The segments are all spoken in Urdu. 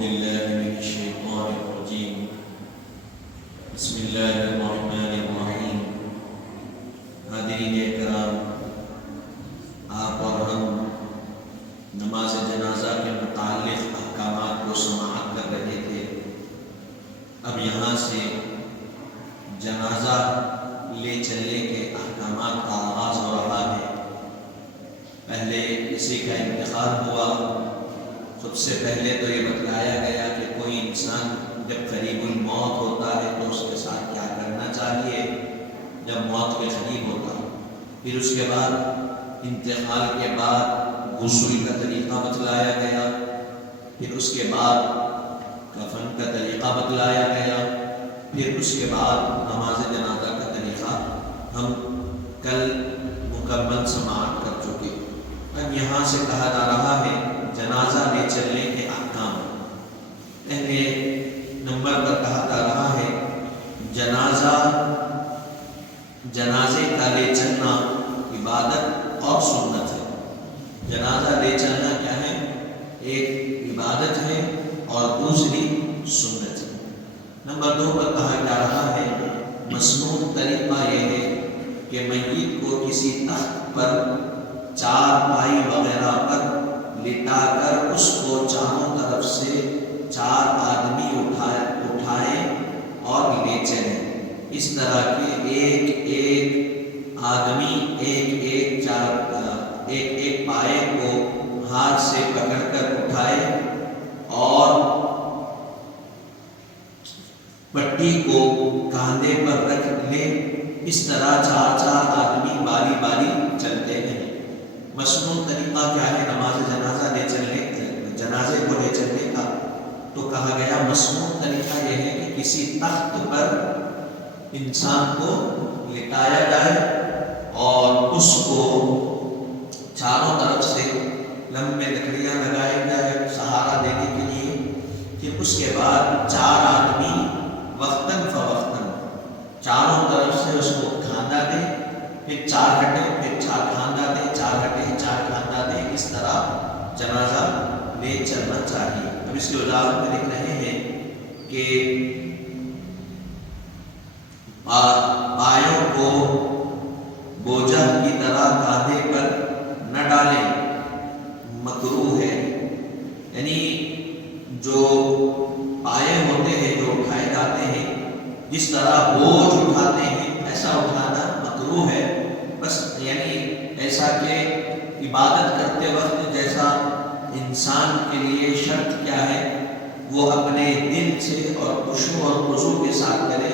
بالله من الشيطان الرجيم بسم الله الرحمن الرحیم۔ حاضرین کرام، آپ اور ہم نماز جنازہ کے متعلق احکامات کو سماعت کر رہے تھے۔ اب یہاں سے جنازہ لے چلنے کے احکامات کا آغاز ہو رہا ہے۔ پہلے کسی کا انتقال ہوا، سب سے پہلے تو یہ بتلایا گیا کہ کوئی انسان جب قریب الموت ہوتا ہے تو اس کے ساتھ کیا کرنا چاہیے جب موت کے قریب ہوتا ہے۔ پھر اس کے بعد انتقال کے بعد غسل کا طریقہ بتلایا گیا، پھر اس کے بعد کفن کا طریقہ بتلایا گیا، پھر اس کے بعد نماز جنازہ کا طریقہ ہم کل مکمل سماعت کر چکے۔ اب یہاں سے کہا جا رہا ہے جنازہ لے چلنے کے احکام۔ پہلے نمبر پر کہا جا رہا ہے جنازے کا لے چلنا عبادت اور سنت ہے۔ جنازہ لے چلنا کیا ہے؟ ایک عبادت ہے اور دوسری سنت ہے۔ نمبر 2 پر کہا جا رہا ہے مسنون طریقہ یہ ہے کہ میت کو کسی تخت پر چارپائی وغیرہ پر لٹا کر اس کو چاروں طرف سے 4 آدمی اٹھائیں اور لے چلیں۔ اس طرح کے ایک آدمی ایک پائے کو ہاتھ سے پکڑ کر اٹھائے اور پٹی کو کاندھے پر رکھ لے۔ اس طرح 4 آدمی باری باری چلتے ہیں۔ مسنون طریقہ کیا ہے نماز جنازے کو لے چلنے کا؟ تو کہا گیا مسنون طریقہ یہ ہے کہ کسی تخت پر انسان کو لٹایا جائے اور اس کو چاروں طرف سے لمبے لکڑیاں لگائی جائے سہارا دینے کے لیے۔ پھر اس کے بعد 4 آدمی وقتاً فوقتاً چاروں طرف سے اس کو کھاندا دے، پھر 4 ہٹے، پھر 4 کھاندا دے، 4 ہٹے، 4 کھاندا دے۔ اس طرح جنازہ لے چلنا چاہیے۔ اب اس کے وضاحت میں لکھ رہے ہیں کہ پایوں کو بوجھ کی طرح کاندھے پر نہ ڈالیں، مکروہ ہے۔ یعنی جو پائے ہوتے ہیں جو اٹھائے جاتے ہیں، جس طرح بوجھ اٹھاتے ہیں ایسا اٹھانا مکروہ ہے۔ بس یعنی ایسا کہ عبادت کرتے وقت جیسا انسان کے لیے شرط کیا ہے وہ اپنے دل سے اور خشوع اور خضوع کے ساتھ کرے،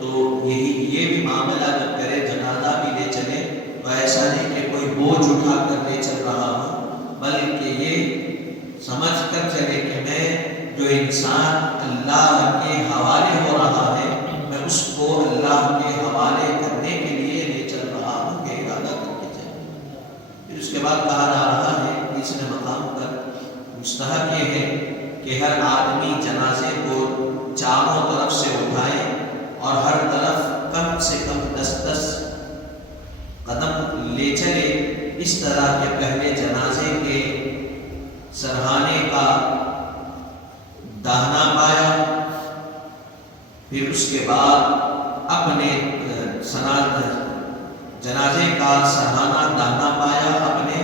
تو یہ بھی معاملہ جب کرے جنازہ بھی لے چلے تو ایسا نہیں کہ کوئی بوجھ اٹھا کر لے چل رہا ہوں، بلکہ یہ سمجھ کر چلے کہ میں جو انسان اللہ کے حوالے ہو رہا ہے میں اس کو اللہ کے حوالے کرنے کے لیے لے چل رہا ہوں، یہ ارادہ کر کے چلے۔ پھر اس کے بعد کہا جا رہا ہے تیسرے مقام پر مستحب یہ ہے کہ ہر آدمی جنازے کو چاروں طرف سے اٹھائے اور ہر طرف کم سے کم 10 قدم لے چلے۔ اس طرح کے پہلے جنازے کے سرہانے کا داہنا پایا، پھر اس کے بعد اپنے جنازے کا سرہانا داہنا پایا اپنے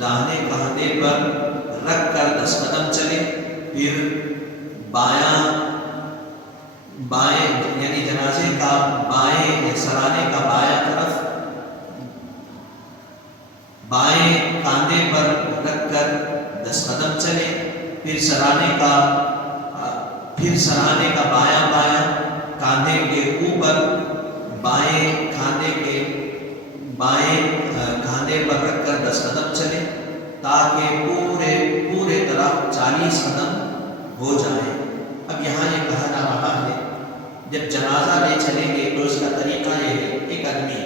داہنے کاندھے پر رکھ کر 10 قدم چلے، پھر بائیں یعنی جنازے کا بائیں سرانے کا بایاں طرف بائیں کاندھے پر رکھ کر 10 قدم چلے، پھر سرانے کا بایاں کاندھے کے اوپر بائیں کاندھے پر رکھ کر 10 قدم چلے تاکہ پورے طرح 40 قدم ہو جائے۔ اب یہاں یہ کہا جا رہا ہے جب جنازہ لے چلیں گے تو اس کا طریقہ یہ ہے، ایک آدمی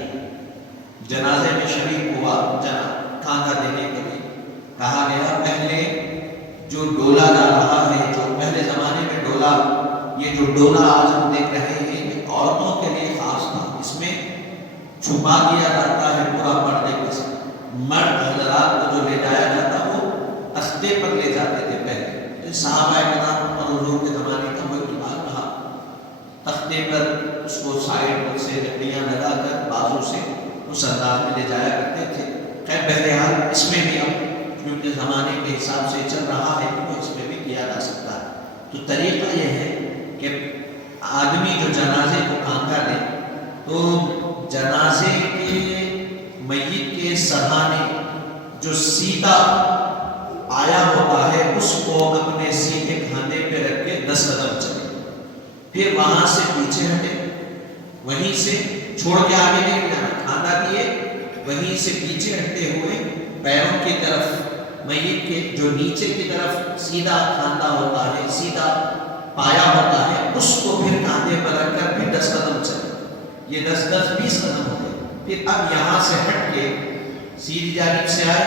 جنازے میں شریک ہوا کاندھا دینے کے لیے، کہا گیا پہلے جو ڈولا جا رہا ہے، جو پہلے زمانے میں ڈولا، یہ جو ڈولا آج ہم دیکھ رہے ہیں یہ عورتوں کے لیے خاص تھا، اس میں چھپا دیا جاتا ہے پورا پردے کے ساتھ۔ مرد حضرات کو جو لے جایا جاتا وہ استے پر لے جاتے تھے پہلے۔ صحابہ کرام رہا ہے وہ اس میں بھی کیا جا سکتا ہے۔ تو طریقہ یہ ہے کہ آدمی جو جنازے کو کاندھا دے تو جنازے کے میت کے سرہانے جو سیدھا آیا ہوتا ہے اس کو اپنے سیدھے کھانے پہ رکھ کے 10 قدم چلے، پھر وہاں سے پیچھے ہٹے، وہیں سے چھوڑ کے آگے نہیں جانا، کھاندھا دیے وہیں سے پیچھے ہٹتے ہوئے پیروں کی طرف میت کے جو نیچے کی طرف سیدھا کھاندھا ہوتا ہے، سیدھا پایا ہوتا ہے، اس کو پھر کاندھے پر رکھ کر پھر 10 قدم چلے۔ یہ 10-20 قدم ہو گئے۔ پھر اب یہاں سے ہٹ کے سیدھی جانب سے آئے،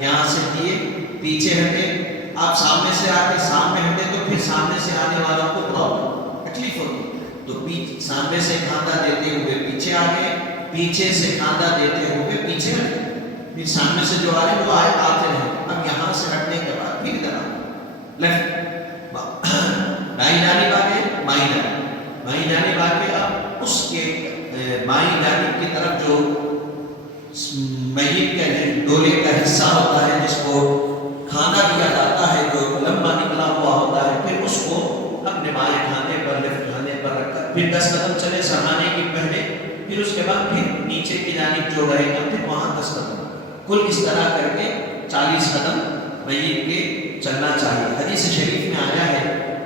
یہاں سے دیے پیچھے ہٹے، آپ سامنے سے آ کے سامنے ہٹے تو پھر سامنے سے آنے والوں کو پرابلم تکلیف ہوتی، تو سامنے سے کھاندھا دیتے ہوئے پیچھے آ گئے، پیچھے سے کھاندھا دیتے ہوئے پیچھے ہٹے، پھر سامنے سے جو آئے وہ آتے رہے۔ اب یہاں سے ہٹنے کے بعد پھر ادھر آئے، لیفٹ دائیں جانب آ گئے، بائیں جانب آ کے اب اس کے بائیں جانب کی طرف جو میت کے ڈولے کا حصہ ہوتا ہے جس کو کھانا دیا جاتا ہے، جو لمبا نکلا ہوا ہوتا ہے، پھر اس کو اپنے بائیں کھانے پر لیفٹ کھانے پر رکھ کر پھر 10 قدم چلے سرہانے کی پہلے، پھر اس کے بعد پھر نیچے کی جانب جو رہے گا پھر وہاں 10 قدم، کل اس طرح کر کے 40 قدم میت کے چلنا چاہیے۔ حدیث شریف میں آیا ہے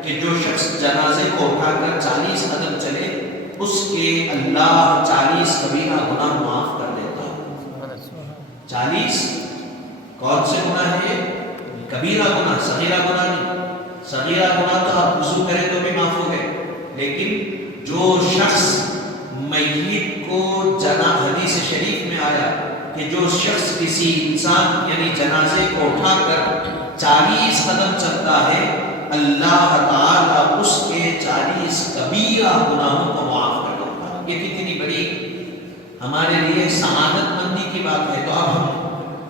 کہ جو شخص جنازے کو اٹھا کر 40 قدم چلے اس کے اللہ 40 کبیرہ گناہ معاف کر دیتا ہے۔ 40 کون سے گناہ ہے یہ؟ کبیرہ گناہ، صغیرہ گناہ نہیں۔ صغیرہ گناہ تو آپ وضو کریں تو بھی معاف ہو گئے، لیکن جو شخص میت کو حدیث شریف میں آیا کہ جو شخص کسی انسان یعنی جنازے کو اٹھا کر 40 قدم چلتا ہے، اللہ تعالیٰ اس کے 40 کبیرہ گناہوں کو معاف کر دیتا ہے۔ یہ کتنی بڑی ہمارے لیے سعادت مندی کی بات ہے۔ تو اب ہم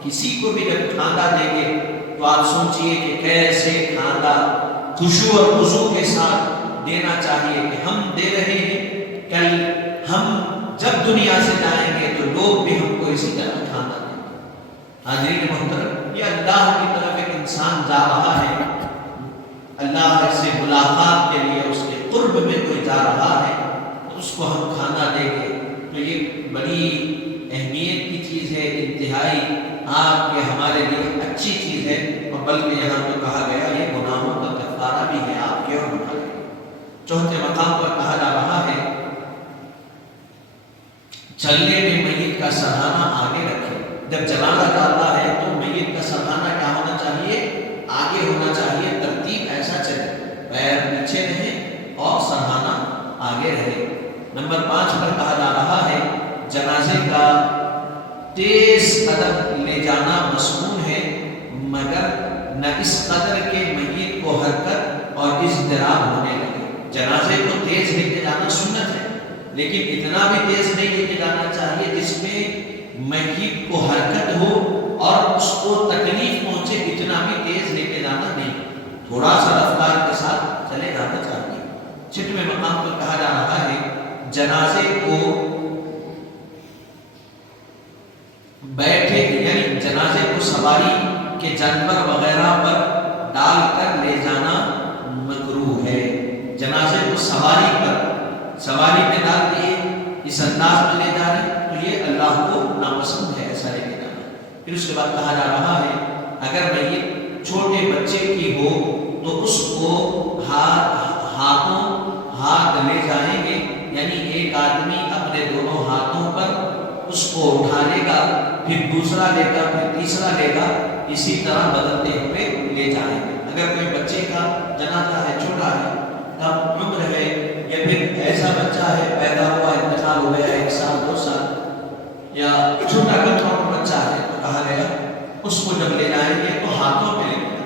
کسی کو بھی جب کھاندھا دیں گے تو آپ سوچئے کہ کیسے کھاندھا خشوع اور خضوع کے ساتھ دینا چاہیے کہ ہم دے رہے ہیں، کل ہم جب دنیا سے جائیں گے تو لوگ بھی ہم کو اسی طرح کھاندھا دیں گے۔ حاضرین محترم، یہ اللہ کی طرف ایک انسان جا رہا ہے، اللہ سے ملاقات کے لیے اس کے قرب میں کوئی جا رہا ہے، تو اس کو ہم کھانا دیں گے تو یہ بڑی اہمیت کی چیز ہے، انتہائی آپ کے ہمارے لیے اچھی چیز ہے، اور بلکہ یہاں تو کہا گیا یہ گناہوں کا کفارہ بھی ہے آپ کے اور ہمارے لیے۔ چوتھے مقام پر کہا جا رہا ہے چلنے میں میت کا سرہانہ آگے رکھے۔ جب جنازہ جاتا ہے تو میت کا سرہانہ کیا ہونا چاہیے؟ آگے ہونا چاہیے، ترتیب ایسا چلے، پیر پیچھے رہے اور سرہانہ آگے رہے۔ نمبر 5 پر کہا جا رہا ہے جنازے کا تیز قدم لے جانا مسنون ہے، مگر نہ اس قدر کے میت کو حرکت اور اضطراب ہونے لگے۔ جنازے کو تیز لے کے جانا سنت ہے، لیکن اتنا بھی تیز نہیں لے کے جانا چاہیے جس میں میت کو حرکت ہو اور اس کو تکلیف پہنچے، اتنا بھی تیز لے کے جانا نہیں، تھوڑا سا رفتار کے ساتھ چلے جانا چاہیے۔ 6ویں مقام پر کہا جا رہا ہے جنازے کو بیٹھے یعنی جنازے کو سواری کے جانور وغیرہ پر ڈال کر لے جانا مکروہ ہے۔ جنازے کو سواری پہ ڈال دیے، اس انداز میں لے جا رہے تو یہ اللہ کو ناپسند ہے ایسا لے کے جانا۔ پھر اس کے بعد کہا جا رہا ہے اگر میت چھوٹے بچے کی ہو تو اس کو ہاتھ لے جائیں گے، یعنی ایک آدمی اپنے دونوں ہاتھوں پر اس کو اٹھا لے گا، پھر دوسرا لے گا، پھر تیسرا لے گا، اسی طرح بدلتے ہوئے لے جائیں گے۔ اگر کوئی بچے کا جنازہ ہے، چھوٹا ہے، کم عمر ہے، یا پھر ایسا بچہ ہے پیدا ہوا انتقال ہو گیا 1 سال 2 سال، یا چھوٹا بچہ ہے، تو کہا گیا اس کو جب لے جائیں گے تو ہاتھوں پہ لے جائیں گے۔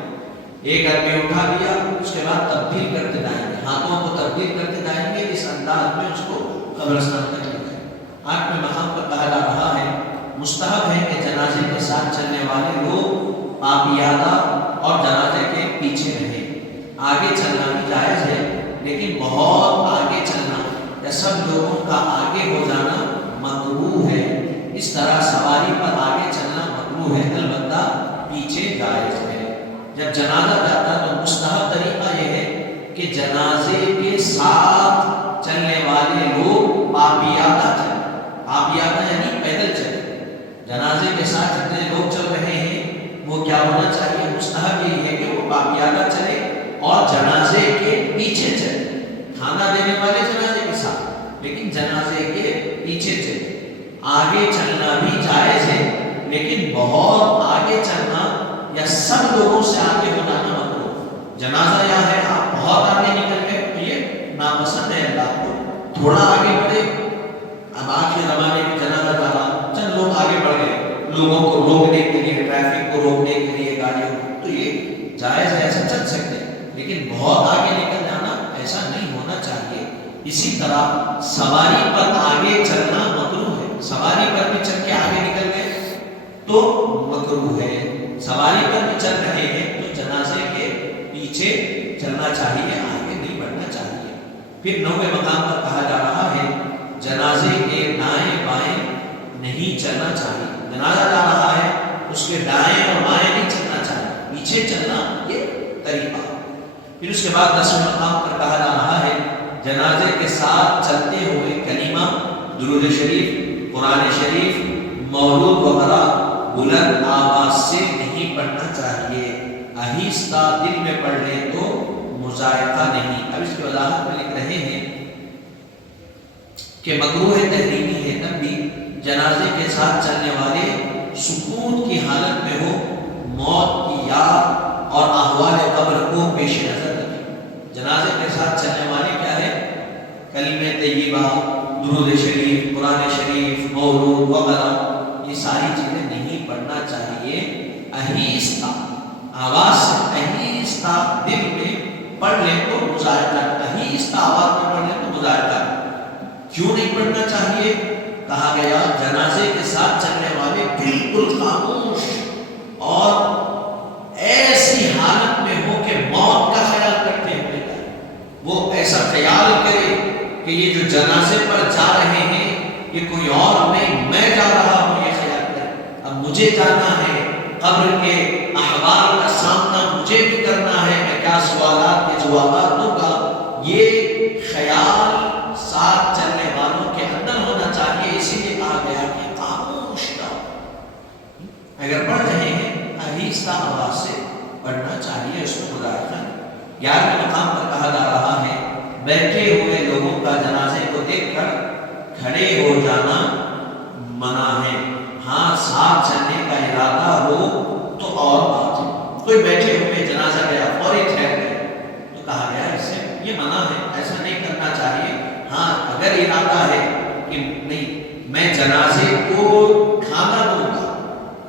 ایک آدمی اٹھا دیا، اس کے بعد تبدیل کرتے جائیں گے، ہاتھوں کو تبدیل کرتے جائیں گے، اس انداز میں اس کو قبرستان تک لے جائیں گے۔ 8ویں مقام پر کہا جا رہا ہے مستحب ہے کہ جنازے کے ساتھ چلنے والے لوگ آبیادہ اور جنازے کے پیچھے رہیں۔ آگے چلنا بھی جائز ہے، لیکن بہت آگے چلنا یا سب لوگوں کا آگے ہو جانا مکروہ ہے۔ اس طرح سواری پر آگے چلنا مکروہ ہے، البتہ پیچھے جائز ہے۔ جب جنازہ جاتا ہے تو مستحب طریقہ یہ ہے کہ جنازے کے ساتھ چلنے والے لوگ پابیادہ چلیں، پابیادہ یعنی پیدل چلیں۔ جنازے کے ساتھ جتنے لوگ چل رہے ہیں وہ کیا ہونا چاہیے؟ مستحب یہی ہے کہ وہ پابیادہ چلے اور جنازے کے پیچھے چلے، کھانا دینے والے جنازے کے ساتھ لیکن جنازے کے پیچھے چلے۔ آگے چلنا بھی جائز ہے لیکن بہت آگے چلنا یا سب لوگوں سے آگے ہو جانا مطلوب، جنازہ یا ہے آپ بہت آگے نکل گئے تو یہ ناپسند ہے اللہ کو، تھوڑا آگے بڑھے۔ اب آخر زمانے میں جنازہ جا رہا، چند لوگ آگے بڑھ گئے لوگوں کو روکنے کے لیے، ٹریفک کو روکنے کے لیے گاڑیوں کو، تو یہ جائز ہے، ایسا چل سکتے لیکن بہت آگے نکل جانا ایسا نہیں ہونا چاہیے۔ اسی طرح سواری پر آگے چلنا مکروہ ہے، سواری پر بھی چل کے آگے نکل گئے تو مکروہ ہے۔ سواری پر بھی چل رہے ہیں تو جنازے کے پیچھے چلنا چاہیے، آگے نہیں بڑھنا چاہیے۔ پھر 9ویں مقام پر کہا جا رہا ہے جنازے کے دائیں بائیں نہیں چلنا چاہیے، جنازہ جا رہا ہے اس کے دائیں اور بائیں نہیں چلنا چاہیے، پیچھے چلنا یہ طریقہ۔ پھر اس کے بعد 10ویں مقام پر کہا جا رہا ہے جنازے کے ساتھ چلتے ہوئے کلمہ، درود شریف، قرآن شریف، مولود وغیرہ بلند آواز سے نہیں پڑھنا چاہیے، آہستہ دل میں پڑھ لیں تو مذائقہ نہیں۔ اب اس کی وضاحت میں لکھ رہے ہیں کہ مکروہ تحریمی ہے تب بھی جنازے کے ساتھ چلنے والے سکون کی حالت میں ہو، موت کی یاد اور احوال قبر کو پیش نظر رکھیں۔ جنازے کے ساتھ چلنے والے کیا ہے؟ کلمہ طیبہ، درود شریف، قرآن شریف، مولود وغیرہ، یہ ساری چیزیں نہیں پڑھنا چاہیے، آہستہ آواز سے، آہستہ دل میں پڑھ لیں تو مذائقہ، آہستہ آواز میں پڑھ لیں تو مذائقہ۔ کیوں نہیں پڑھنا چاہیے؟ کہا گیا جنازے کے ساتھ چلنے والے بالکل خاموش اور ایسی حالت میں ہو کہ موت کا خیال کرتے ہوئے جائے، وہ ایسا خیال کرے کہ یہ جو جنازے پر جا رہے ہیں یہ کوئی اور نہیں، میں جا رہا ہوں، یہ خیال کرے اب مجھے جانا ہے، قبر کے احوال کا سامنا مجھے بھی کرنا ہے، میں کیا سوالات کے جوابات دوں گا، یہ خیال ساتھ چلنے والوں کے اندر ہونا چاہیے۔ اسی لیے کہا گیا کہ خاموش رہو، اگر پڑھ رہے ہیں آہستہ آواز سے پڑھنا چاہیے، اس میں مذائقہ۔ 11ویں مقام پر کہا جا رہا ہے بیٹھے ہوئے لوگوں کا جنازے کو دیکھ کر کھڑے ہو جانا منع ہے، ہاں ساتھ چلنے کا ارادہ ہو تو اور بات ہے۔ کوئی بیٹھے ہوئے جنازہ گیا فوری ٹھہر گئے تو کہا گیا اس سے یہ منع ہے، ایسا نہیں کرنا چاہیے۔ ہاں اگر ارادہ ہے کہ نہیں میں جنازے کو کھانا دوں گا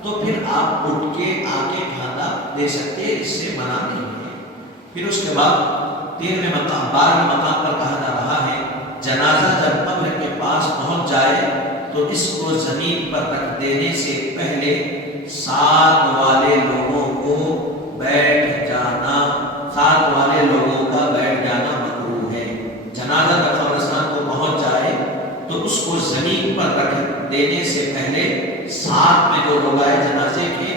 تو پھر آپ اٹھ کے آ کے کھانا دے سکتے ہیں، اس سے منع نہیں ہے۔ پھر اس کے بعد 13ویں مقام 12ویں مقام پر کہا جا رہا ہے جنازہ جب قبر کے پاس پہنچ جائے تو اس کو زمین پر رکھ دینے سے پہلے ساتھ والے لوگوں کو بیٹھ جانا، ساتھ والے لوگوں کا بیٹھ جانا مکروہ ہے۔ جنازہ جب قبرستان کو پہنچ جائے تو اس کو زمین پر رکھ دینے سے پہلے ساتھ میں جو لوگ آئے جنازے کے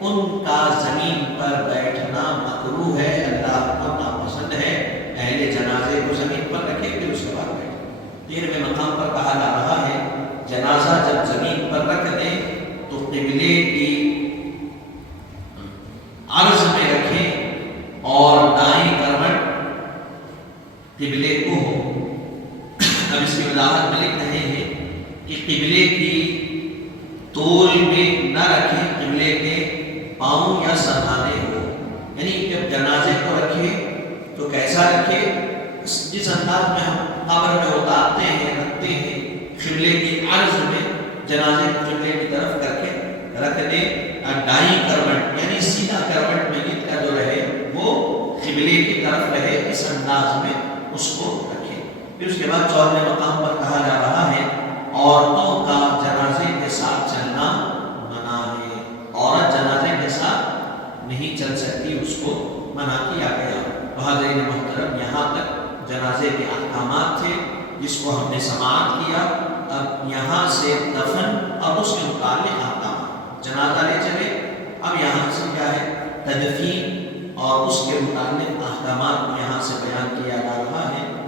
ان کا زمین پر بیٹھنا مکروہ ہے، اللہ کو ناپسند ہے۔ اہل جنازے کو زمین پر رکھے پھر اس کے بعد بیٹھے۔ 13ویں مقام پر کہا جا رہا ہے جنازہ جب زمین پر رکھ دیں تو قبلے کی عرض میں رکھیں اور دائیں کروٹ قبلے کو ہو۔ اب اس کی وضاحت میں لکھ رہے ہیں کہ قبلے کی طول میں نہ رکھیں، قبلے کے پاؤں یا سرحانے ہو، یعنی جب جنازے کو رکھے تو کیسا رکھے؟ جس انداز میں ہم قبر میں اتارتے ہیں رکھتے ہیں، قبلے کی عرض میں جنازے کو قبلے کی طرف کر کے رکھ دیں، اور دائیں کروٹ یعنی سیدھا کروٹ میت کا جو رہے وہ قبلے کی طرف رہے، اس انداز میں اس کو رکھے۔ پھر اس کے بعد 14ویں مقام پر کہا جا رہا ہے عورتوں کا جنازے کے ساتھ چلنا منع ہے، عورت جنازے کے ساتھ نہیں چل سکتی، اس کو منع کیا گیا۔ حاضرین محترم، یہاں تک جنازے کے احکامات تھے جس کو ہم نے سماعت کیا۔ اب یہاں سے دفن اور اس کے متعلق احکامات، جنازہ لے چلے، اب یہاں سے کیا ہے تدفین اور اس کے متعلق احکامات کو یہاں سے بیان کیا جا رہا ہے۔